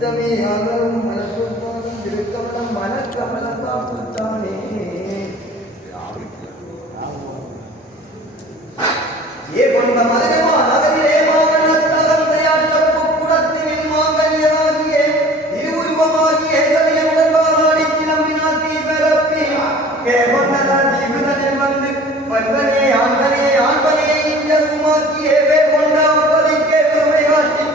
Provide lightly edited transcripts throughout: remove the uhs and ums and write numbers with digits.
சித்தமே ஆதரவும் மனப்பொருளாலும் திருக்கமலம் மனக்கமலம் காப்புத்தானே ஏ கொண்ட மதகமா நகரிலே மாவட்டத்தகந்தையாற்றப்பு குடத்தினில் மாங்கல்யனாகிய இருவுருவமாகிய கலியனுடன் வாழாடிக்கு நம்பினாக்கி பிறப்பி கே கொண்டதான் ஜீவிதனில் வந்து வந்தனே ஆண்பனே இஞ்சருமாக்கிய வே கொண்ட அப்பதிக்கே பெருமை காட்டி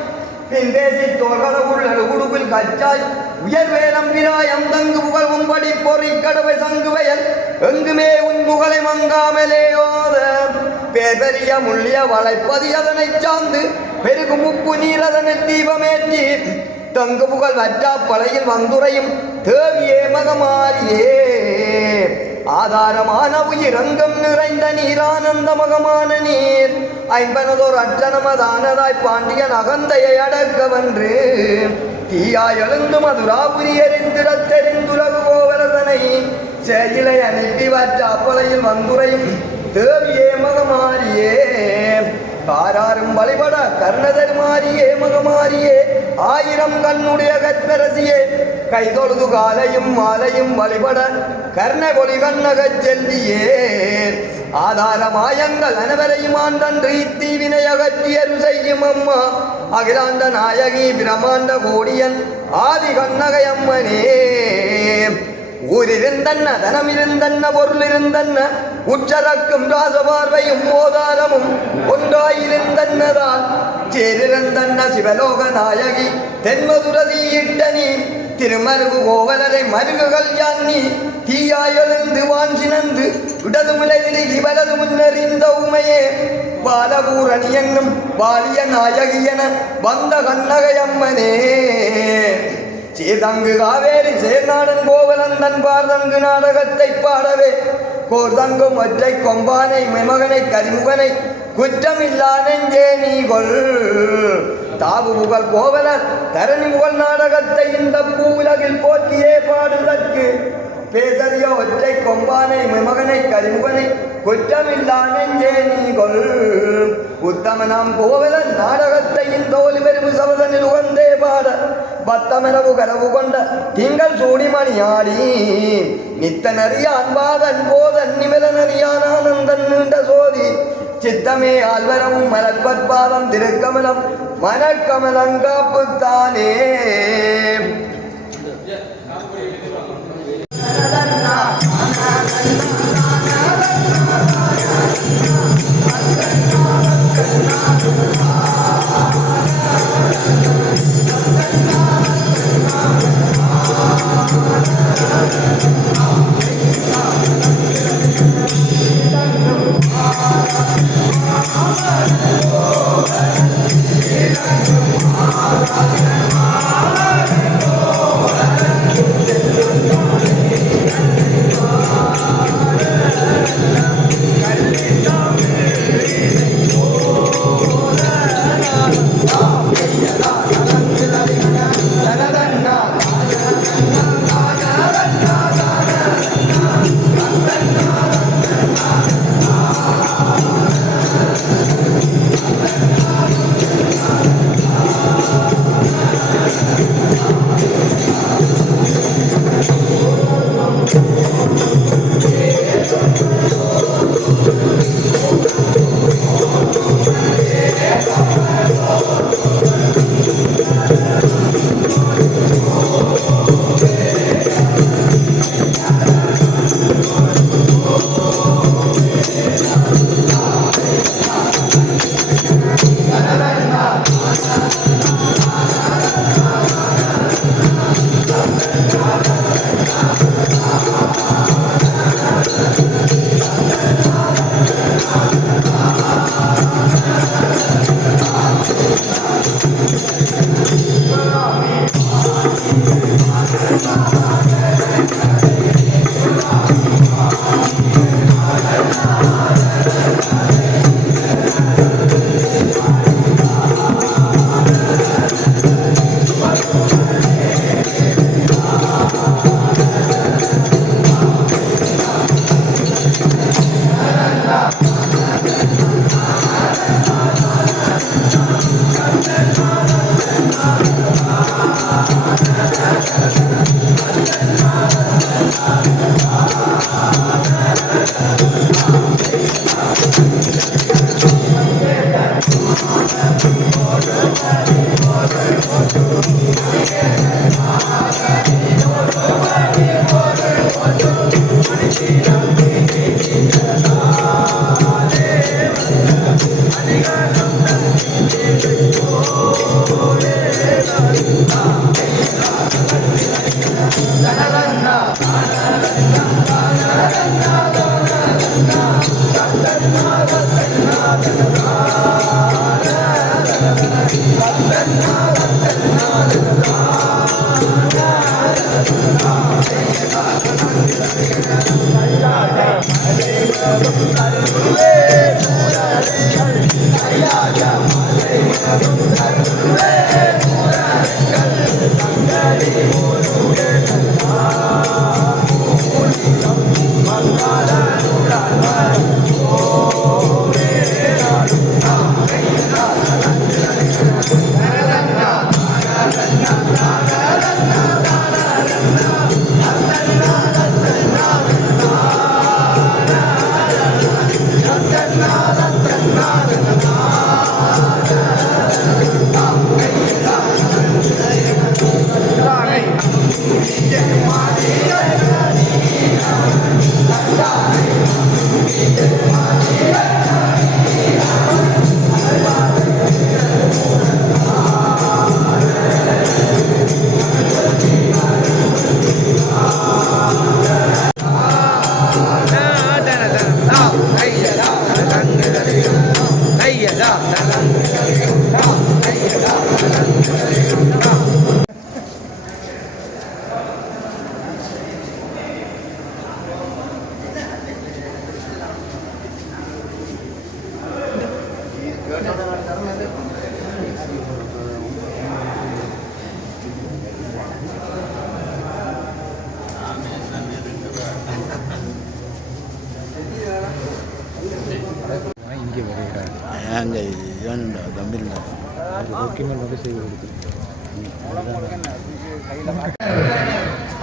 பின்பேசி தோழவுள் அழுகுடுவில் கச்சாய் உயர்வே நம்பிராயம் தங்கு புகழ் உம்படி பொறி கடவை சங்குவயல் எங்குமே உன் புகழை மங்காமலேயோத பேதறிய முள்ளிய வளைப்பதி அதனை சார்ந்து பெருகும் உப்பு நீர் அதனை தீபமேற்றி தங்கு புகழ் வற்றா பழையில் வந்துரையும் தேவியே மகமாரியே ஆதாரமான உயிரங்கம் நிறைந்த நீரானந்த மகமான நீர் ஐம்பனதோர் அச்சனமதானதாய் பாண்டியன் அகந்தையை அடக்கவன்று தீயாய் எழுந்து மதுராபுரி எரிந்திடத்தெரிந்துலகு கோவலதனை செயலை அனுப்பி வற்ற அப்பளையில் வந்துரையும் தேவியே மகமாரியே காராரும் வழிபட கர்ணதர் மாறியே மகமாரியே ஆயிரம் கண்ணுடைய கற்பரசியே கைதொழுது காலையும் மாலையும் வழிபட கர்ணபொலி கண்ணகச் செல்வியே ஆதாரமாயங்கள் அனைவரையும் ஆண்டன்று இத்தீவினை அகற்றியரு செய்யும் அம்மா அகிலாண்ட நாயகி பிரமாண்ட கோடியன் ஆதி கண்ணகை அம்மனே ஊரிருந்தன்ன தனமிருந்தன்ன பொருளிருந்தன்ன உச்சரக்கும் ராசபார்வையும் மோதாரமும் ஒன்றாயிருந்தன்னதால் சேரிருந்தன்ன சிவலோக நாயகி தென்மதுரதீயிட்ட நீ திருமருகு கோவலரை மருகுகள் யான்னி தீயாயெழுந்து வான் சினந்து இடது முலைவிலகி வலது முன்னறிந்த உமையே பாலபூரணி என்னும் பாலிய நாயகியன வந்த கண்ணகையம்மனே சீதங்கு காவேரி சேர்நாடன் கோவலந்தன் பார்த்தங்கு நாடகத்தை பாடவே கோர்தங்கும் ஒற்றை கொம்பானை மெமகனை கரிமுகனை குற்றமில்லா நெஞ்சே நீ கொள் தாவு புகழ் கோவலர் தரணி புகழ் நாடகத்தை இந்த பூவுலகில் போட்டியே பாடுதற்கு பேதறிய ஒற்றை கொம்பானை மெமகனை கரிமுகனை குற்றமில்லா நெஞ்சே நீ கொள் உத்தமனாம் கோவலன் நாடகத்தை இந்த ஒலி பெருமு சபதனில் உகந்தே பாட பத்தமரவு கரவு கொண்ட திங்கள் சூடிமணியாடி நித்த நறிய அன்பாதன் போதன் நிமில நறியான் ஆனந்தன் நீண்ட சோதி சித்தமே ஆல்வரமும் மலர்பற்பாதம் திருக்கமலம் மனக்கமலங்காப்புத்தானே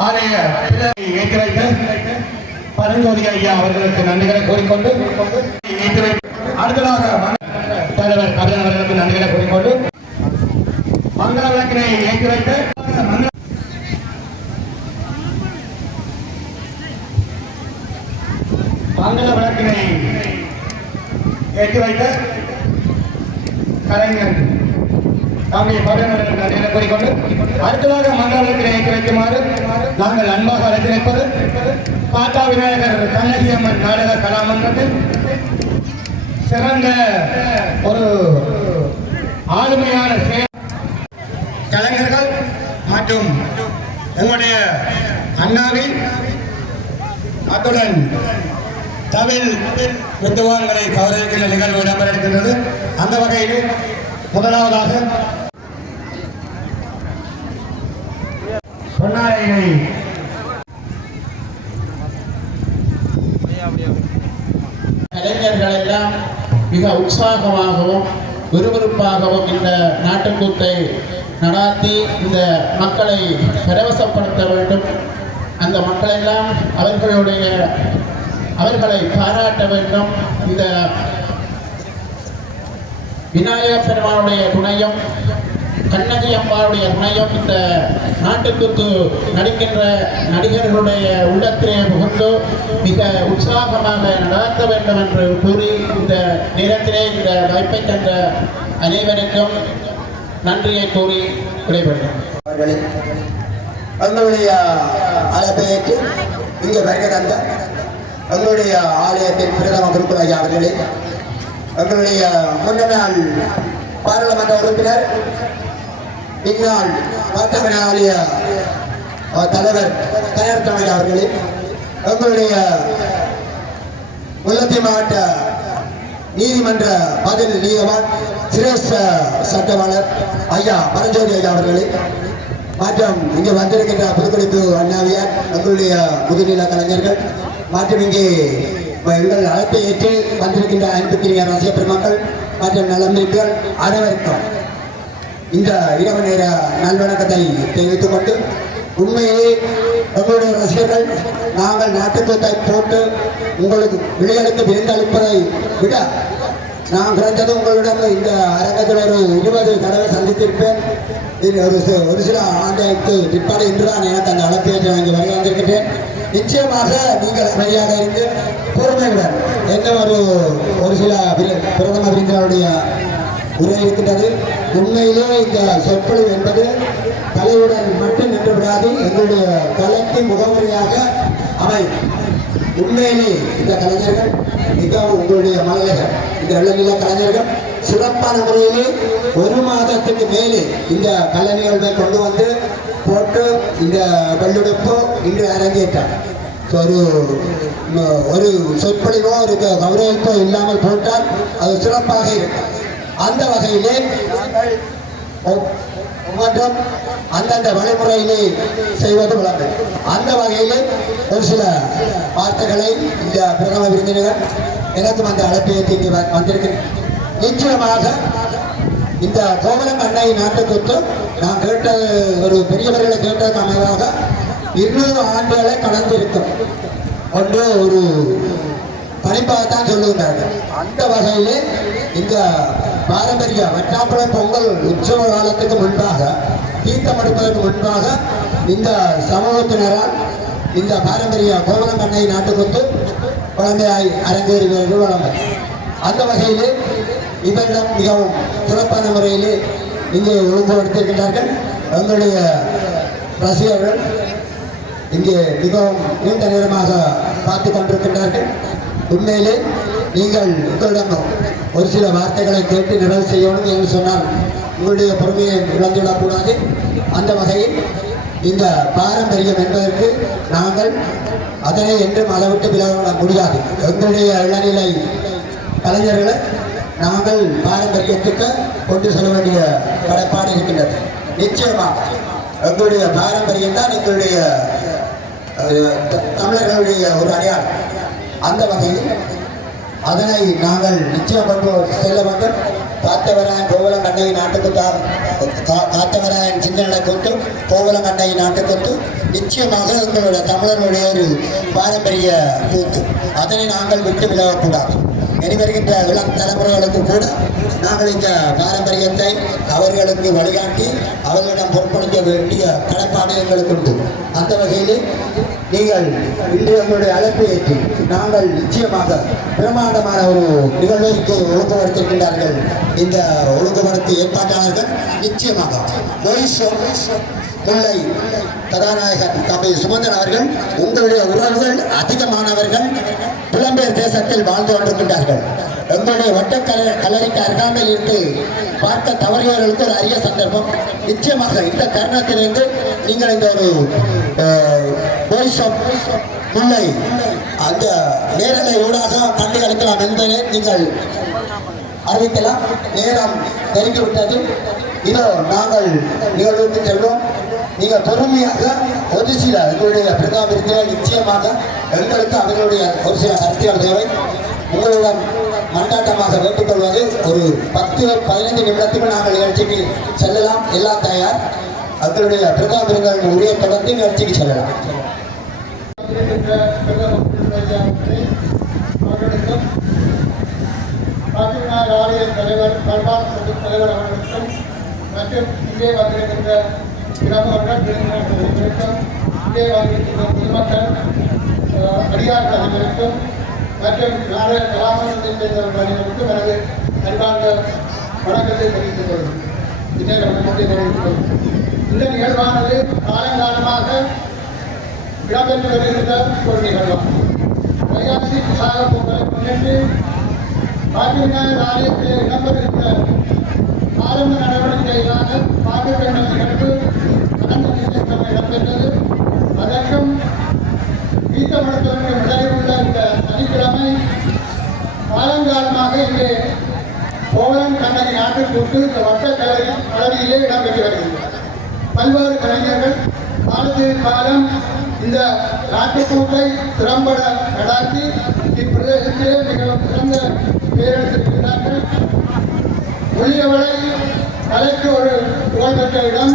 ஆலய ஏற்றி வைத்த பரஞ்சோதி ஐயா அவர்களுக்கு நன்றிகளை கூறிக்கொண்டு அடுத்ததாக தலைவர் கபிலன் அவர்களுக்கு நன்றிகளை கூறிக்கொண்டு மங்கள விளக்கினை ஏற்றி வைத்த மங்கள விளக்கினை ஏற்றி வைத்த கலைஞர் தம்பி கபிலன் அவர்களுக்கு நன்றிகளை கூறிக்கொண்டு அடுத்ததாக மங்கள விளக்கினை ஏற்றி வைக்குமாறு நாங்கள் அன்பாக அழைத்திருப்பது பாட்டா விநாயகர் கண்ணகி அம்மன் நாடக கலாமன்றத்தில் சிறந்த ஒரு ஆளுமையான கலைஞர்கள் மற்றும் எங்களுடைய அண்ணாவில் அத்துடன் தமிழ் வித்துவான்களை கௌரவிக்கின்ற நிகழ்வு இடம்பெறுகின்றது. அந்த வகையில் முதலாவதாக பொன்னாரையினை கலைஞர்கள் எல்லாம் மிக உற்சாகமாகவும் விறுவிறுப்பாகவும் இந்த நாட்டுக்கூத்தை நடாத்தி இந்த மக்களை பரவசப்படுத்த வேண்டும். அந்த மக்களெல்லாம் அவர்களை பாராட்ட வேண்டும். இந்த விநாயகப் பெருமானுடைய துணையும் கண்ணகி அம்மாவுடைய துணையும் இந்த நாட்டுக்கூத்து நடிக்கின்ற நடிகர்களுடைய உள்ளத்திலே புகுந்து மிக உற்சாகமாக நடாத்த வேண்டும் என்று கூறி இந்த நேரத்திலே இந்த வாய்ப்பை தந்த அனைவருக்கும் நன்றியை கூறி விடைபெறுகிறேன். எங்களுடைய அழைப்பை ஏற்று இங்கே வருகை தந்த எங்களுடைய ஆலயத்தின் பிரதம குருகுல ஐயா அவர்களே, எங்களுடைய முன்னாள் பாராளுமன்ற உறுப்பினர் பின்னால் பாத்தமன ஆலய தலைவர் தயார் தமிழ் அவர்களே, எங்களுடைய முல்லைத்தீவு மாவட்ட நீதிமன்ற பதில் நீதிவான் சிரேஷ்ட சட்டவாளர் ஐயா பரஞ்சோதி ஐயா அவர்களே, மற்றும் இங்கே வந்திருக்கின்ற புதுக்குடிப்பு அண்ணாவியார், எங்களுடைய முதுநில கலைஞர்கள் மற்றும் இங்கே எங்கள் அழைப்பை ஏற்று வந்திருக்கின்ற அன்புக்குரிய ரசிக பெருமக்கள் மற்றும் நலம்பிரிப்புகள் அனைவருக்கும் இந்த இரவு நேர நல்வணக்கத்தை தெரிவித்துக் கொண்டு, உண்மையிலே எங்களுடைய ரசிகர்கள் நாங்கள் நாட்டுக்கூத்தை போட்டு உங்களுக்கு விளையாடுக்கு விருந்தளிப்பதை விட நான் குறைந்தது உங்களிடம் இந்த அரங்கத்தில் ஒரு 20 தடவை சந்தித்திருப்பேன். ஒரு சில ஆண்டுகளுக்கு பிற்பாடு இன்றுதான் எனக்கு அந்த அழைப்பை நான் இங்கே வருகை வந்திருக்கிறேன். நிச்சயமாக நீங்கள் அமைதியாக இருந்து பொறுமையுடன் என்ன ஒரு சில பிரதம விருந்தினருடைய உரை இருக்கின்றது. உண்மையிலே இந்த சொற்பொழிவு என்பது கலையுடன் மட்டும் நின்று விடாது, எங்களுடைய கலைக்கு முகவரியாக அவை. உண்மையிலே இந்த கலைஞர்கள் மிகவும் உங்களுடைய மலையர்கள், இந்த இளநிலை கலைஞர்கள் சிறப்பான முறையிலே 1 மாதத்துக்கு மேலே இந்த கலை நிகழ்வை கொண்டு வந்து போட்டு இந்த வெள்ளெடுப்பு இன்று அரங்கேற்றார். ஒரு சொற்பொழிவோ ஒரு கௌரவிப்போ இல்லாமல் போட்டால் அது சிறப்பாக இருக்கும். அந்த வகையிலே ஒவ்வொன்றும் அந்தந்த வழிமுறையிலே செய்வது வழங்கும். அந்த வகையிலே ஒரு சில வார்த்தைகளை இந்த பிரதம விருந்தினர் எனக்கும் அந்த அழைப்பை இங்கே வந்திருக்கிறேன். நிச்சயமாக இந்த கோவலம் அன்னை நாட்டுக்கு நான் கேட்ட ஒரு பெரியவர்களை கேட்டதுக்கு அமைவாக 200 ஆண்டுகளை கடந்திருக்கும் ஒன்று ஒரு பணிப்பாகத்தான் சொல்லுகின்றார்கள். அந்த வகையிலே இந்த பாரம்பரிய வட்டாப்புழ பொங்கல் உற்சவ காலத்துக்கு முன்பாக, தீர்த்தம் எடுப்பதற்கு முன்பாக இந்த சமூகத்தினரால் இந்த பாரம்பரிய கோவலம் அன்னை நாட்டுக்கு குழந்தையாய் அரங்கேறுவர்கள் வழங்க. அந்த வகையிலே இவரிடம் மிகவும் சிறப்பான முறையிலே இங்கே ஒழுங்குபடுத்தியிருக்கின்றார்கள். எங்களுடைய ரசிகர்கள் இங்கே மிகவும் நீண்ட நேரமாக பார்த்து கொண்டிருக்கின்றார்கள். உண்மையிலே நீங்கள் உங்களிடம் ஒரு சில வார்த்தைகளை கேட்டு நிறைவு செய்யணும் என்று சொன்னால் உங்களுடைய பொறுமையை இழந்துவிடக்கூடாது. அந்த வகையில் இந்த பாரம்பரியம் என்பதற்கு நாங்கள் அதனை என்றும் அளவிட்டு விலக முடியாது. எங்களுடைய இளநிலை கலைஞர்களை நாங்கள் பாரம்பரியத்துக்கு கொண்டு செல்ல வேண்டிய கடப்பாடு இருக்கின்றது. நிச்சயமாக எங்களுடைய பாரம்பரியம் தான் எங்களுடைய தமிழர்களுடைய ஒரு அடையாளம். அந்த வகையில் அதனை நாங்கள் நிச்சயம் கொண்டு செல்ல வேண்டும். காத்தவராயன் கோவலம் கண்ணை நாட்டுக்கு காத்தவராயன் சிந்தனை கொண்டு கோவலம் கண்ணை நாட்டுக்கு நிச்சயமாக எங்களுடைய தமிழர்களுடைய ஒரு பாரம்பரிய கூத்து, அதனை நாங்கள் விட்டு விலகக்கூடாது. இனி வருகின்ற இளம் தலைமுறைகளுக்கு கூட நாங்கள் இந்த பாரம்பரியத்தை அவர்களுக்கு வழிகாட்டி அவர்களிடம் பொருட்படுத்த வேண்டிய கடப்பாடு எங்களுக்கு உண்டு. அந்த வகையில் நீங்கள் இன்று எங்களுடைய அழைப்பை ஏற்றி நாங்கள் நிச்சயமாக பிரமாண்டமான ஒரு நிகழ்வுக்கு ஒழுங்குபடுத்தியிருக்கின்றார்கள். இந்த ஒழுங்குபடுத்தி ஏற்பாட்டாளர்கள் நிச்சயமாக முல்லை கதாநாயகன் தம்பி சுமந்தன் அவர்கள், உங்களுடைய உறவுகள் அதிகமானவர்கள் புலம்பெயர் தேசத்தில் வாழ்ந்து கொண்டிருக்கின்றார்கள். எங்களுடைய கல்லறைக்கு அருகாமையில் இருந்து பார்க்க தவறியவர்களுக்கு ஒரு அரிய சந்தர்ப்பம். நிச்சயமாக இந்த தருணத்திலிருந்து நீங்கள் இந்த ஒரு முல்லை அந்த நேரலை ஊடாக கண்டு அளிக்கலாம் என்பதை நீங்கள் அறிவிக்கலாம். நேரம் நெருங்கிவிட்டது. இதோ நாங்கள் நிகழ்வுக்கு செல்வோம். நீங்கள் பொறுமையாக ஒரு சில எங்களுடைய பிரதாபிரித்தினர் நிச்சயமாக எங்களுக்கு அவர்களுடைய ஒரு சில கருத்துகள் தேவை. உங்களுடன் மண்டாட்டமாக வேண்டுகொள்வது ஒரு 10-15 நிமிடத்துக்கு நாங்கள் நிகழ்ச்சிக்கு செல்லலாம். எல்லாம் தயார். எங்களுடைய பிரதாபிரித்தினர் உரிய தொடர்ந்து நிகழ்ச்சிக்கு செல்லலாம். ஆலய தலைவர் பல்பால் தலைவர் அவர்களுக்கும் மற்றும் இங்கே வந்திருக்கின்ற பிரமுகர்கள் விருந்தினர்களுக்கும் இங்கே வந்திருக்கின்ற பொதுமக்கள் அடியார்கள் அனைவருக்கும் மற்றும் நாடக கலாமன்றத்தை சேர்ந்தவர்கள் அனைவருக்கும் எனது அன்பார்ந்த வணக்கத்தை தெரிவித்துக் கொள்கிறேன். இந்த நிகழ்வானது காலங்காலமாக இடம்பெற்று வருகின்ற ஒரு நிகழ்வாகும். வைகாசி விசாக பொங்கலை முன்னிட்டு பாக்கியவிநாயகர் ஆலயத்தில் இடம்பெறுகின்ற ஆரம்ப நடவடிக்கைகளாக பாக்கியக்கண்ண நிகழ்வு கடந்த திங்கட்கிழமை இடம்பெற்றது. அதற்கும் ஈத்தமடத்திற்கு முதலில் உள்ள இந்த சனிக்கிழமை காலங்காலமாக இங்கே கோவலம் கண்ணகி நாட்டுக்கூட்டு இந்த வட்டக்கலை கலரியிலே இடம்பெற்று வருகின்றன. பல்வேறு கலைஞர்கள் காலத்தின் காலம் இந்த நாட்டுக்கூட்டை திறம்பட நடாத்தி இப்பிரதேசத்திலே மிகவும் சிறந்த பேரெடுத்திருக்கிறார்கள். ஒளியவளை கலைக்கு ஒரு புகழ்பெற்ற இடம்.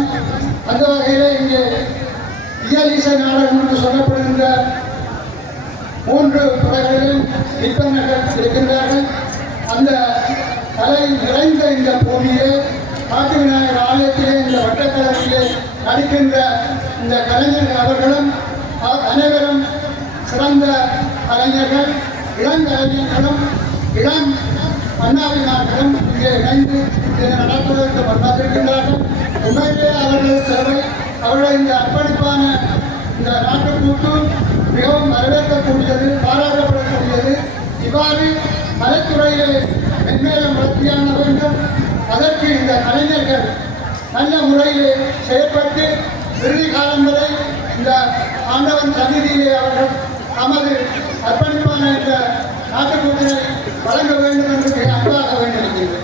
அந்த வகையிலே இங்கே இயலிசை நாடகம் என்று சொல்லப்படுகின்ற 3 துறைகளில் விற்பனர்கள் இருக்கின்றார்கள். அந்த கலை நிறைந்த இந்த பூமியிலே காட்டு விநாயகர் ஆலயத்திலே இந்த வட்டக்கலையிலே நடிக்கின்ற இந்த கலைஞர்கள் அவர்களும் அனைவரும் சிறந்த கலைஞர்கள், இளங்கலைஞர்களும் இளம் மன்னாவினார்களும் இங்கே இணைந்து இதை நடத்துவதற்கு வந்திருக்கின்றார்கள். உண்மையிலே அவர்கள் சேவை, அவர்கள் இந்த அர்ப்பணிப்பான இந்த நாட்டுக்கூத்து மிகவும் வரவேற்கக்கூடியது, பாராட்டப்படக்கூடியது. இவ்வாறு கலைத்துறையிலே மென்மேலும் வளர்ச்சியான வேண்டும். அதற்கு இந்த கலைஞர்கள் நல்ல முறையிலே செயற்பட்டு இறுதி காலம் வரை இந்த ஆண்டவன் சந்நிதியிலே அவர்கள் தமது அர்ப்பணிப்பான இந்த நாட்டுக்கூட்டினை வழங்க வேண்டும் என்று மிக அன்பாக வேண்டியிருக்கிறது.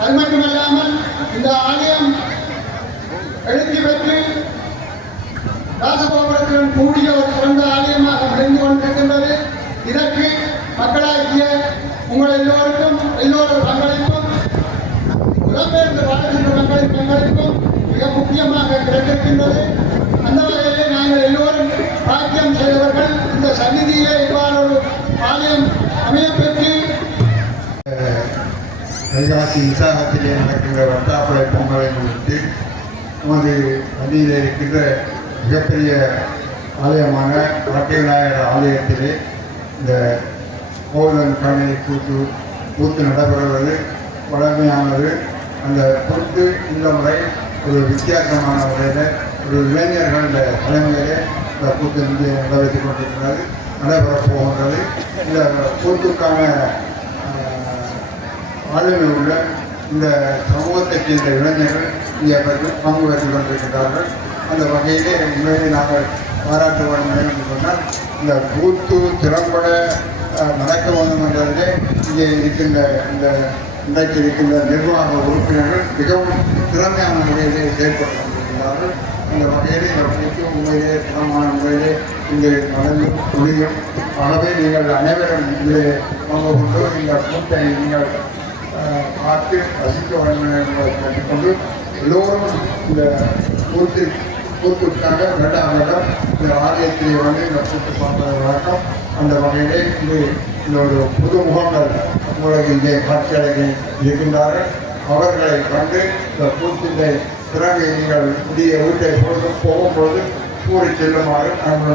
அது மட்டுமல்லாமல் இந்த ஆலயம் எழுச்சி பெற்று ராசகோபுரத்துடன் கூடிய ஒரு சிறந்த ஆலயமாக விளைந்து கொண்டிருக்கின்றது. இதற்கு மக்களாகிய உங்கள் எல்லோரும் பங்களிப்பும், புலம்பெயர்ந்து வாழ்கின்ற மக்களின் பங்களிப்பும் மிக முக்கியமாக கிடைத்திருக்கின்றது. அந்த வகையிலே நாங்கள் எல்லோரும் பாக்கியம் செய்தவர்கள். இந்த சந்நிதியிலே இவ்வாறு ஒரு ஆலயம் அமையப்பெற்று வைகாசி விசாகத்திலே நடக்கின்ற வட்டாப்புழை பொங்கலை முன்னிட்டு நமது பள்ளியில் இருக்கின்ற மிகப்பெரிய ஆலயமான காட்டு விநாயகர் ஆலயத்திலே இந்த கோவிலன் கணனி கூத்து நடைபெறுவது வழமையானது. அந்த கூத்து இந்த முறை ஒரு வித்தியாசமான முறையில் ஒரு இளைஞர்கள் தலைமையிலே இந்த கூத்து நடைபெற்றுக் கொண்டிருக்கிறது, நடைபெறப் போகின்றது. இந்த கூத்துக்கான ஆளுமை உள்ள இந்த சமூகத்தைச் சேர்ந்த இளைஞர்கள் இங்கே பங்கு பெற்றுக் கொண்டிருக்கிறார்கள். அந்த வகையிலே உண்மையிலே நாங்கள் பாராட்ட வேண்டும் என்று சொன்னால் இந்த கூத்து திறம்பட நடக்க வேண்டும் என்றதிலே இங்கே இருக்கின்ற இன்றைக்கு இருக்கின்ற நிர்வாக உறுப்பினர்கள் மிகவும் திறமையான முறையிலே செயல்பட்டு கொண்டிருக்கிறார்கள். அந்த வகையிலே இந்த கூத்து உண்மையிலே திறமான முறையிலே இங்கே நடந்து முடியும். ஆகவே நீங்கள் அனைவரும் இதிலே பங்கு கொண்டு இந்த கூட்டை நீங்கள் பார்த்து ரசிக்க வேண்டும் என்பதை கேட்டுக்கொண்டு எல்லோரும் இந்த கூத்துக்காக வேண்டாம் இந்த ஆலயத்திலே வந்து இந்த கூட்டு பார்ப்பது வழக்கம். அந்த வகையிலே இந்த ஒரு புது முகங்கள் உங்களுக்கு இங்கே காட்சியடைந்து இருக்கின்றார்கள். அவர்களை கண்டு இந்த கூத்திலே திறமையை நீங்கள் புதிய வீட்டை போகும்போது கூறி செல்லுமாறு நான்